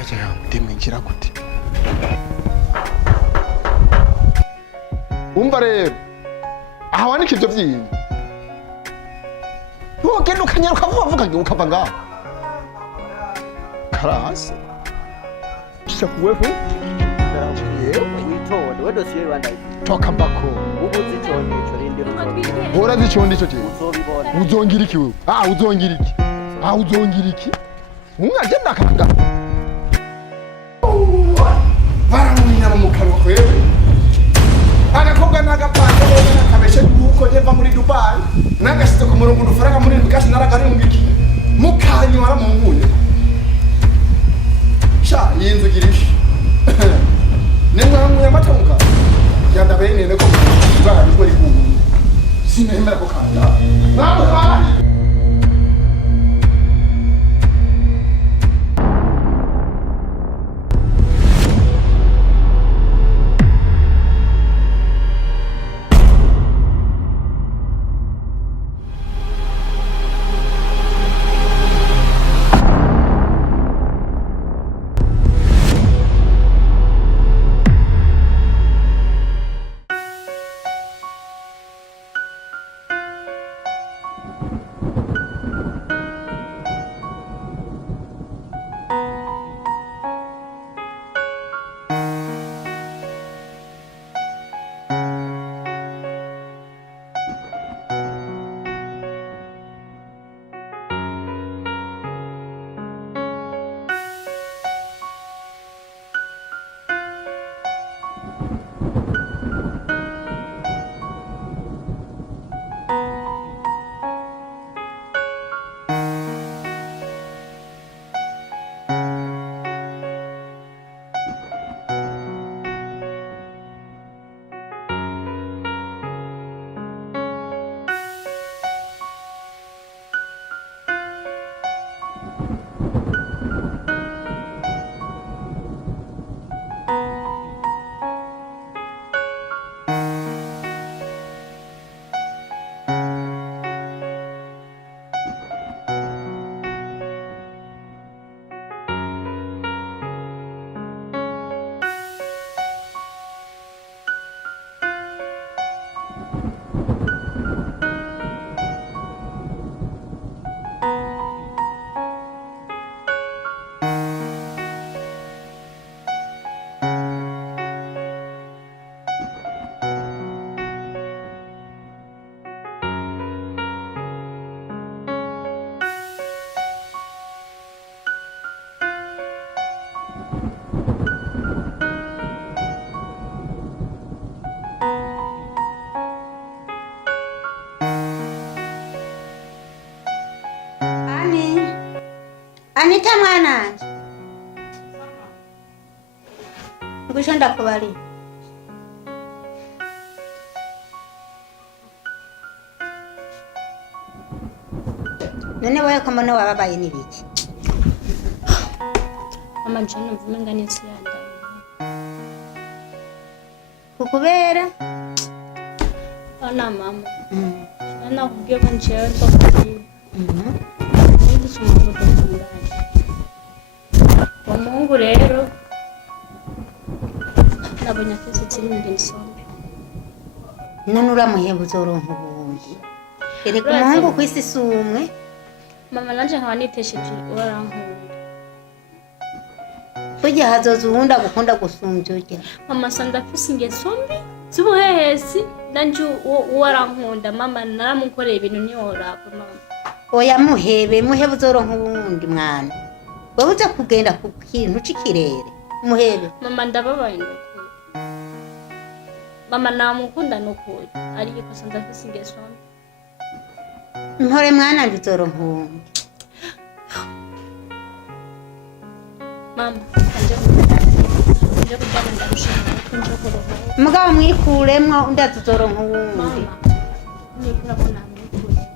Acha ndimengira gute. Umva rero. Aha wanika ivyo vyinyi. Ntugende ukanyaruka vuba ukava ngaho. Karasi. Kisha kuwepo. Witonde wedosiye Rwanda. Toka mbako. Ubuzi icondo ico rindiro uzobibona. Bora zicondo ico kintu. Uzobibona. Uzongira iki wewe? Uzongira iki? Uzongira iki? Ungagenda kanga. Baramunyama mu kanwa kwewe. Agakobwa n'agapande n'akabeshe kuko neva muri Dubai. Nagashitse ku murongo dufaranga muri bikasi naragari mu giki. Mukanyu aramunguye. Sha yinzu girishi. Nemwangu yamatamuka. Yanda bene neko bari kuri kubu. Sinemera ko kanda. Nawe bari. Anita mwana. Ngusho ndakubali. None wewe kama no wababaye nibiki? Mama njano mvumenga nisi yanda. Kukubera? Ana mama. Ana kugiye kanjeyo tokuri. Mungu rero nabonye afise ikindi nsombe. None uramuhemba uzoronka ubundi. Erega umuhungu kwisi sumwe. Mama nanje nkaba nitesheje urankunda. Burya hazoza uwundi agukunda gusumvya urya. Mama sanda afise ingeso mbi z'ubuhehesi nanje urankunda mama naramukoreye ibintu ntiyoraba mama. Oya muhebe uzoronka ubundi mwana. Wowe uza kugenda ku kintu c'ikirere muhebe. Mama ndababaye ndokuri. Mama namukunda nokuri ariko sanda afise ingeso mbi. Mpore mwana nduzoronka ubundi. Mama anje kujana ndarushaka kunje koroho. Mugabo mwikuremwo undi azoronka ubundi. Mama nikura bona mwikure.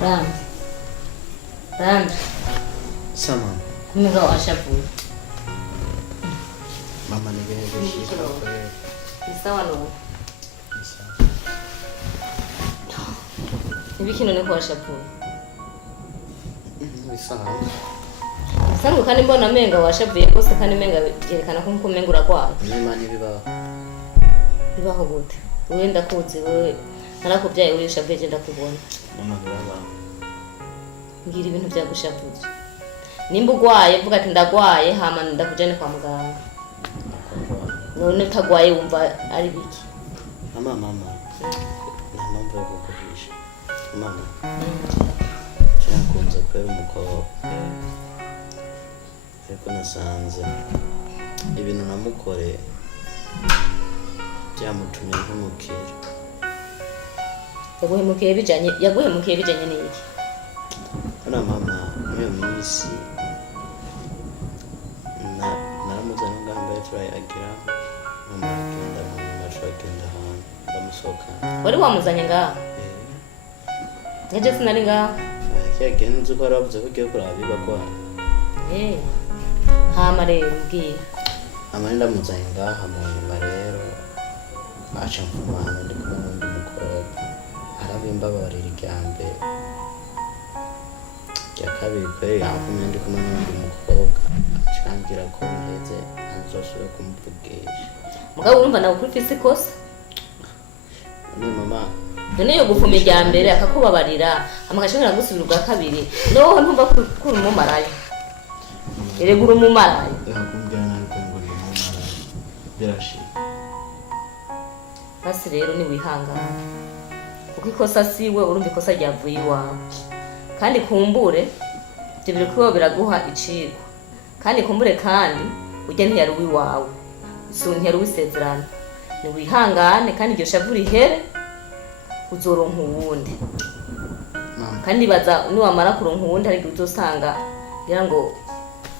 Rand. Sama. Kumenga washavuye. Mama ni bene bishika kweli. Ni sawa no. Isa. Ibiki none ko washavuye. Isa. Sangu kandi mbona menga washavuye kose kandi menga yerekana ko menga urakwaye. Imana ibibaho. Bibaho gute? Wewe ndakuzi wewe narakubyaye uri shabye je ndakubona. Mama bibaho. Ngira ibintu byagushavuye. Nimba ugwaye vuga ati ndagwaye hama ndakujane kwa muganga. None utagwaye wumva ari biki? Mama na mambo yo kukurisha. Mama. Cyakunze kwera umukobwa. Ariko nasanze ibintu namukoreye byamutumye nk'umukire. Yaguhemukiye bijanye n'iki? Kana mama mwe misi naramuzana ngambaye turayagira mama agenda mu mashakenda hano ndamusoka. Wari wamuzanye ngaha? Ngeje sinari ngaha. Yagenze ko aravuze ko giye kurabiba kwa. Hama rero mbwira. Amani ndamuzanye ngaha mu nyuma rero aca mfumana ndi kumwe n'undi mukobwa arabimbabarira iryambe rya kabiri kweri yamfumye ndi kumwe n'undi mukobwa acangira ko biheze nzosubire kumuvugisha. Mugabo urumva nawe kuri fisi kosa? None mama none yo gufuma iryambere akakubabarira amakashobora gusubira ubwa kabiri no ntumva kuri umumarayo. Eregura umumarayo. yakumbwira nariko ngo ndi umumarayo birashika. Basi rero ni wihangana. Kuko ikosa siwe urumva ikosa ryavuye iwawe. Kandi kumbure ibyo biri kuba biraguha icirwa. Kandi kumbure kandi ujya ntiyari uwiwawe. So ntiyari uwisezerano. Ni wihangane kandi iryo shavu rihere uzoronka uwundi. Kandi baza niwamara kuronka uwundi hari uzosanga ngira ngo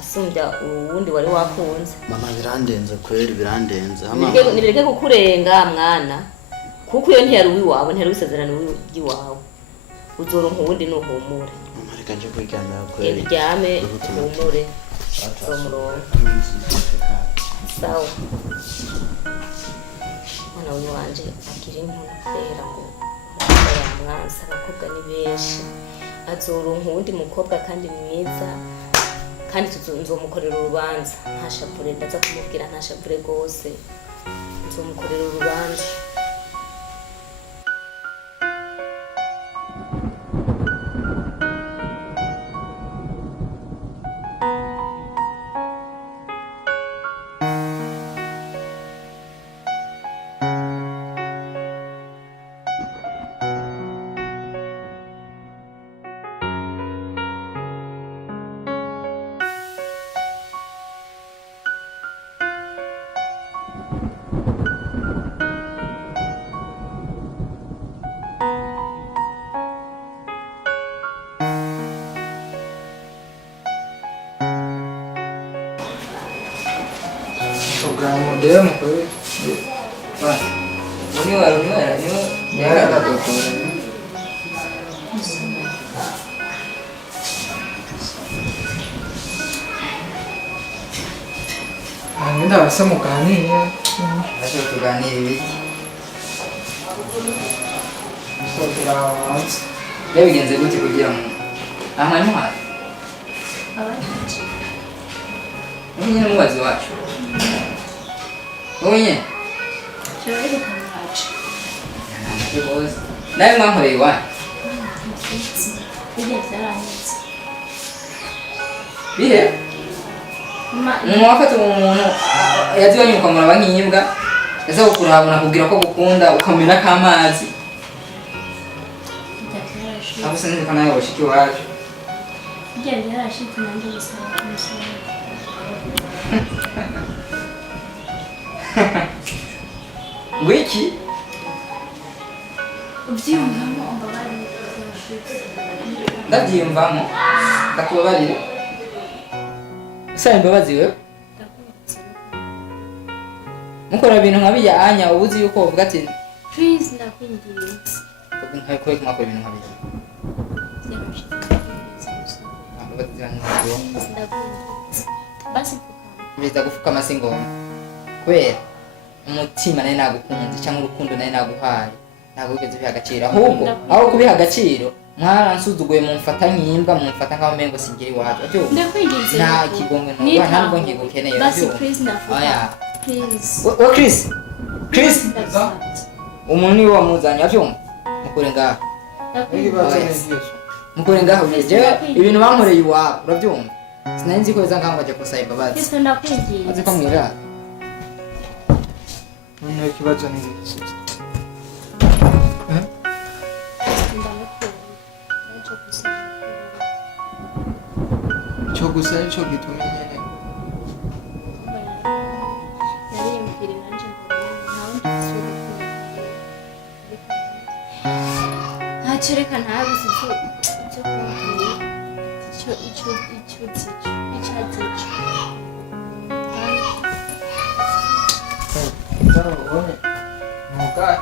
asumbya uwundi wari wakunze. Mama birandenze kweri birandenze. Nibireke kukurenga mwana. Kuko iyo ntiyari uwiwawe ntiyari wisezerano w'iwawe. Uzoronka uwundi nuhumure. Mama reka nje kwiryamira kweri. Eryame humure. Zomuronka. Sawa. Mwana wanje akiri nk'era ngo mwanza abakobwa ni benshi. Azoronka uwundi mukobwa kandi mwiza. Kandi nzomukorera urubanza ntashapure ndaza kumubwira ntashapure gose nzomukorera urubanza. Modelo mukuru. Wah. Ini warungnya ya, ini ya ada tuh. Ini dah semua kani ya. Asal tu kani ini. Asal tu rawat. Dia bikin sebuti kujiang. Namanya apa? Ini yang buat zuat. Oh iya. Coba itu kan aja. Naik mah hewan. Ini salah ini. Bihe. Mwaka tu umuntu yaziwe nyuka muraba nk'imbwa ese ukurabona kugira ko gukunda ukamena kamazi abo sinzi kana yo bashiki waje Gel yarashiki nanje bisaba kumusaba. Ngwiki Ubyiyumvamo mbabari ndabyiyumvamo ndakubabarira Sasa imbabazi wewe mukora ibintu nkabiya anya ubuzi yuko uvuga ati please ndakwinginze. nkakweka mwakora ibintu nkabiya zibanye n'abagabo basi biza gufukama singoma kubera umutima nawe nagukunze cyangwa urukundo nawe naguhaye ntabwo wigeze ubiha agaciro ahubwo aho kubiha agaciro mwaransuzuguye mumfata nk'imbwa mumfata nk'aho mengo singira iwacu ndakwinginze nta kigongwe ntuba ntabwo nkigukeneye basi Chris ndafuka please wa Chris umuntu niwe wamuzanye avyumva mukure ngaho mukure ngaho jewe ibintu bankoreye iwabo uravyumva sinari nzi ko biza ngaho ngajya kusaba imbabazi Chris ndakwinginze azi ko mwira none ikibazo ni iki cyo gusa cyo gitumye nyene chereka ntabizi cyo kumubwira icyo ubone mugaye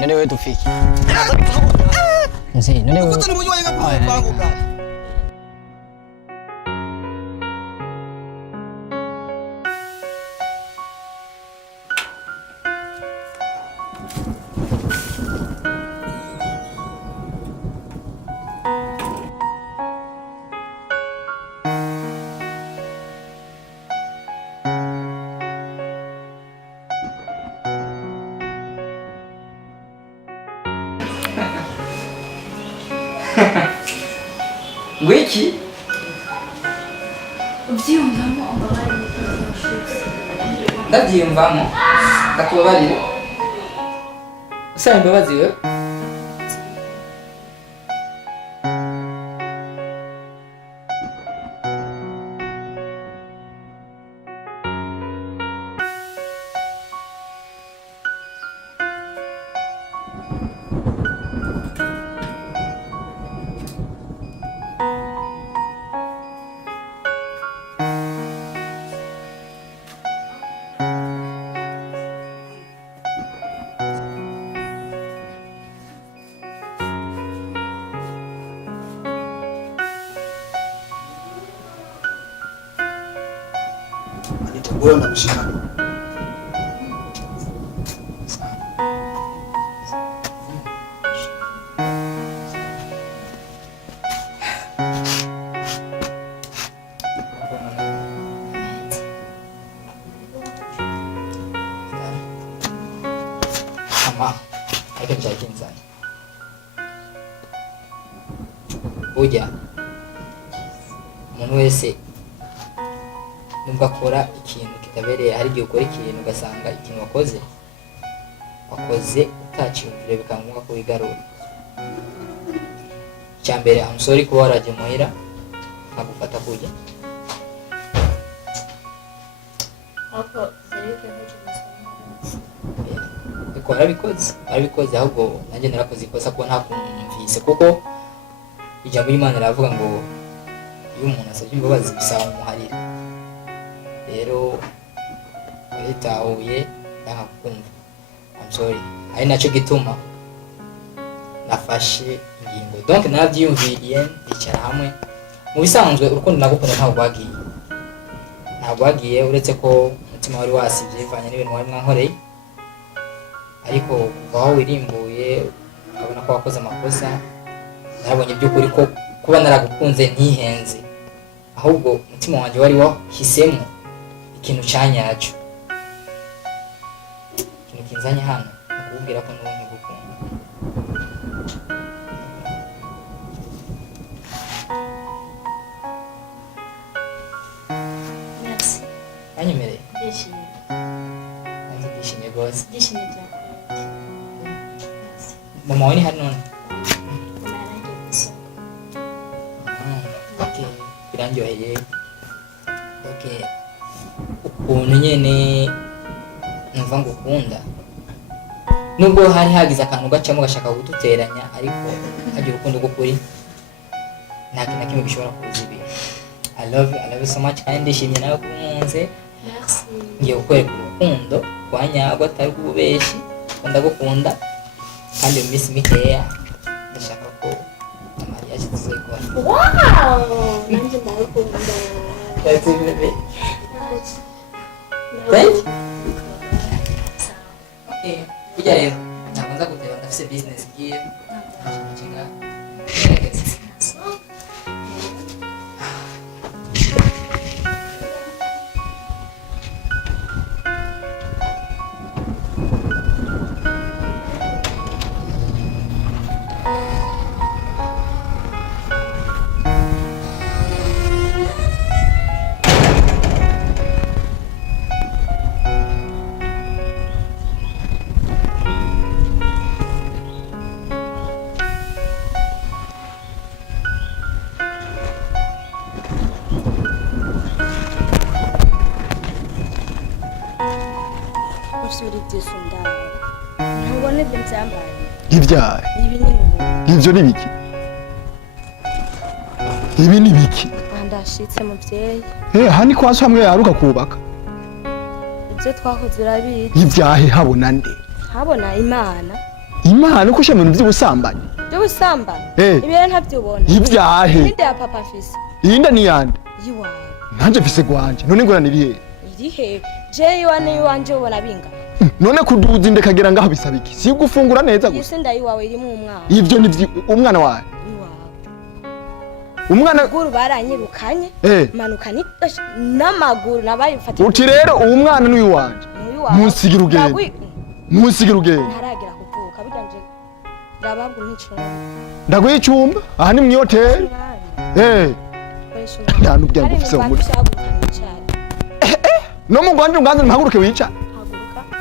none wewe tufiki mzee none wewe ngwiki ubyiyumvamo ndabyiyumvamo ndakubabarira usaba imbabazi wewe wewe unakushika sama ariko byakinzana burya umuntu wese nubwo akora ikintu kitabereye hari igihe ukora ikintu ugasanga ikintu wakoze utaciyumvire bikaba ngombwa ko wigarura icya mbere amusori kuba waraje muhira nkagufata kurya ariko warabikoze ahubwo nanjye narakoze ikosa kuko ntakumvise kuko ijambo ry'Imana riravuga ngo iyo umuntu asabye imbabazi bisaba umuharira rero waritahuye ndanga kukumva I'm sorry ari nacyo gituma nafashe ingingo donc narabyiyumviriye ndicara hamwe mu bisanzwe urukundo nagukunda ntabwo wagiye uretse ko umutima wari wasibye bivanye n'ibintu wari mwankoreye ariko kuva aho wirimbuye ukabona ko wakoze amakosa narabonye by'ukuri ko kuba naragukunze ntihenze ahubwo umutima wanjye wari wahisemo ikintu cyanyacyo ikintu kinzanye hano nakubwira ko n'ubu nkigukunda merci wanyemereye ndishimye nanjye ndishimye rwose ndishimye byakuye merci mama wawe ni hano none Mama biranyoheye okay ukuntu nyene numva ngo ukunda nubwo hari hagize akantu gacamo gashaka kuduteranya ariko hagira urukundo rw'ukuri nta kintu na kimwe gishobora kubuza ibintu I love you so much kandi ndishimye nawe kumunze ngiye kukwereka urukundo rwa nyarwo atari rw'ububeshi ndagukunda kandi mu minsi mikeya ndashaka ko mariage tuzayikora. Wow! Nanjye ndagukunda. That's it, baby. Thank you. Okay, kujya rero ntabwo nza guteba ndafise business ngiye nshinga Ntubone ibyo byambaye. Ibyaye. Ibi ni mu. Ivyo ni biki? Ibi ni biki? Ndashitse muvyeyi. Hani kwaso hamwe yaruka kubaka. Ibyo twakoze urabizi. Ibyahe habona nde? Habona Imana. Imana uko shemwe by'ubusambanyi. By'ubusambanyi. Ibere ntabyubona. Ibyahe. Ninde ya papa fisi? Inda ni yande? Yiwawe. Nanje fise gwanje. None ngora nirihe? Irihe? Je yiwane yiwanje ubona binga. None kuduza inde kagera ngaho bisabiki? Si gufungura neza gusa. Yise ndayiwawe irimo umwana. Ivyo ni umwana wawe. Umwana guru baranyirukanye manukani n'amaguru nabayifatiye. Uti rero uwo mwana ni wanje. Musigira ugenda. Musigira ugenda. Ntaragira kuvuka bidanje. Ndababwo n'icumba. Ndaguye icumba aha ni mu hotel. Ndantu bya ngufise mu mutwe. No mu Rwanda unganze mpaguruke wica.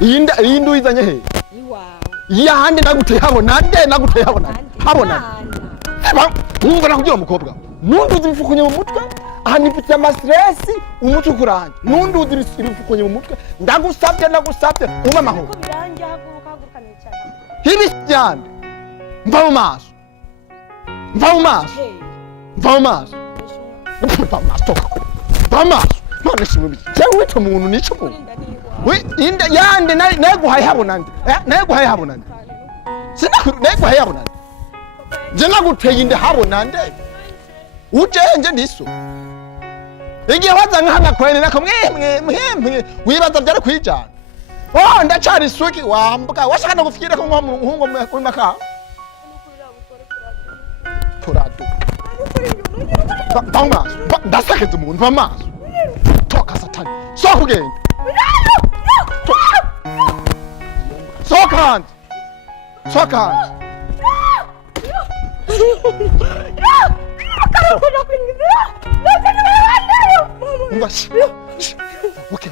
Iyi ndu izanye he? Iwawe. Yahandi naguteye habona nde naguteye habona. Habona. Umva nakugira umukobwa. Nunduzi ibifukunye mu mutwe. Aha nifite ama stress umutwe kuranje. Nunduzi ibifukunye mu mutwe. Ndagusabye uma mahoro. Ko biranje haguruka nicara. Hibi cyane. Mva mu maso. Mva mu maso. Mva mu maso. Mva mu maso. Mva mu maso. None simubi. Cyangwa witwa umuntu nico ko. We inda yande naguhaye habona nde. Naguhaye habona nde. Naguhaye habona nde. Je naguteye inde habona nde. Ujenje ndiso. Igihe wazanga hanga kwene nako mwe wibaza byari kwijana. Oh ndacari suki wambuka washaka no gufikira ko umuhungu mu maka. Turado. Banga ndasakeze umuntu bamaso. Toka satani. So kugenda. Sokan. Sokan. Okay.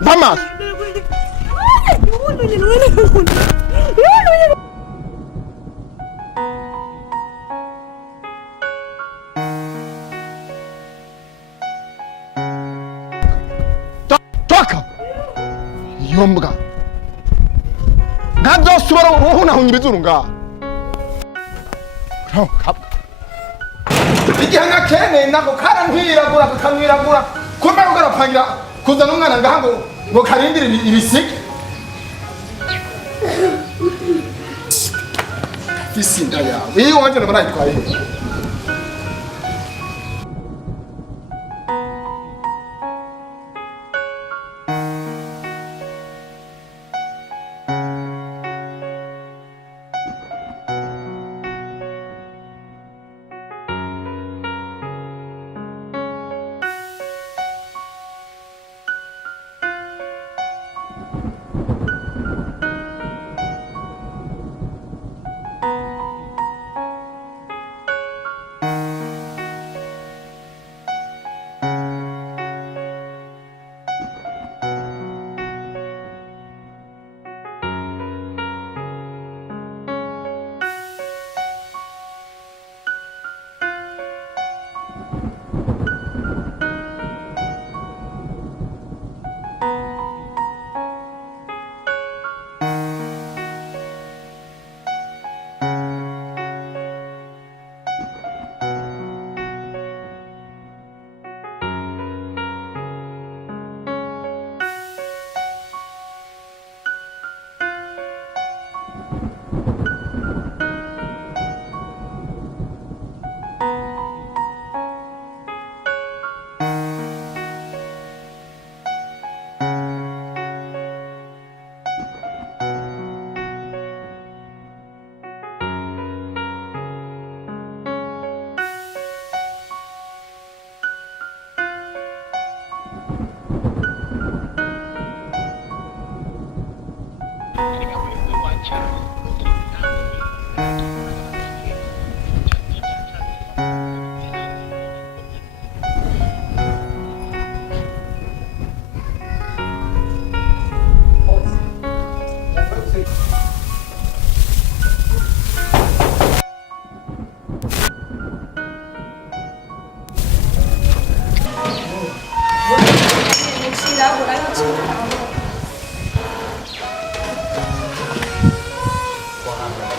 Vamos. Toka. Yombga. Ntabwo subara uhuna hunyibizuru nga. Igihanga kene nako karantwiragura kakamwiragura kumbe ugarapangira kuzana umwana ngaha ngo karindire ibisike. Isinda yawe. Iyi wanje nabarayitwaye.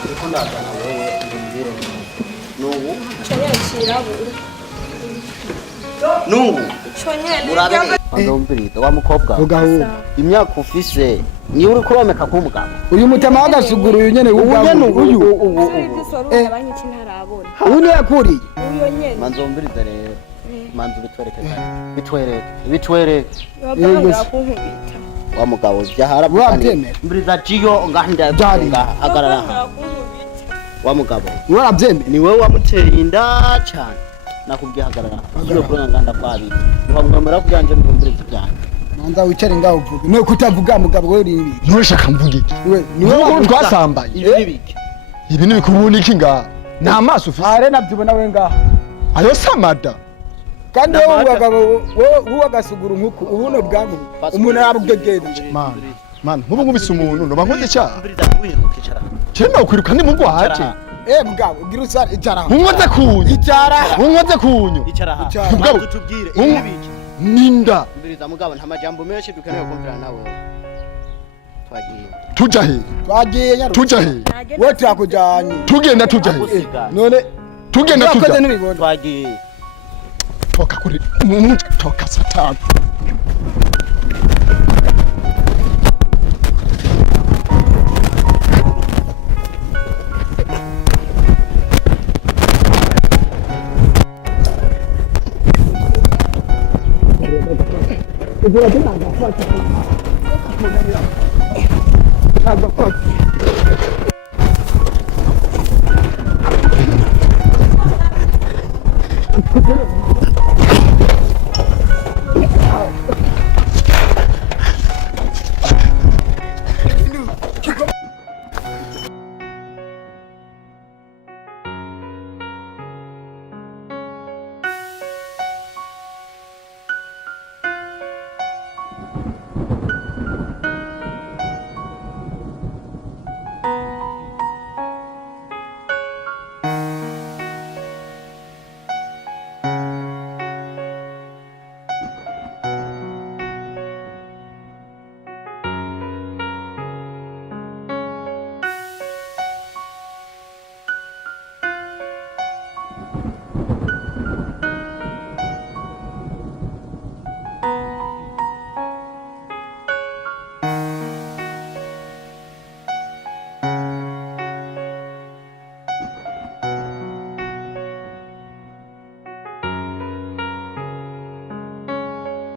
Ndiko ndazana wewe umbwire Nungu. Chonyene cirabura. Nungu. Chonyene. Urabe. Andombirito wa mukobwa. vuga hu Imyaka ufise ni uri kuromeka k'umugabo. uyu mutama wagasuguru uyu nyene Ubu nyene uyu Abanyiki ntarabona. uyu niwe yakuriye Uyo nyene. Manzombirize rero. Manzu bitwereke bitwereke bitwereke Babanga kunkubita. wa mugabo vyahara Urabyemera? mbiriza jiyo ngahanda Byari. agarara Babanga kunkubita. wa mugabo warabyemeye ni wewe wamuteye inda cyane nakubwiye hagarara iyo kuranga nganda kwabiri ntiwamwemera kujyanje mbiriza cyane manza wicare ngaho uvuge no kutavuga mugabo wewe uri ibi ntushaka mvuga iki ni wowe twasambaye ibi nibiki ibi ni bikubuna iki ngaha nta maso ufise are nabyibona we ngaho ayo samada kandi wowe bagabo wowe agasuguru nkuko ubuno bwangu umuntu arabugegera mana nk'ubu nkubise umuntu noba nkoze icyaha mbiriza wiruka icara cyenda ukwiruka ndi mu bwaje mugabo ugira usara icara unkoze kunyu icara unkoze kunyu icara ha Icara. Mugabo, tubwire un- ibi nibiki ninda mbiriza mugabo nta majambo menshi dukeneye kumvira nawe twagiye tuja he twagiye nyaruka tuja he wowe turakujanye tugenda tuja he Agusiga. none tugenda urakoze tuja n'ibibona twagiye toka kuri umuntu toka satani Ntabwo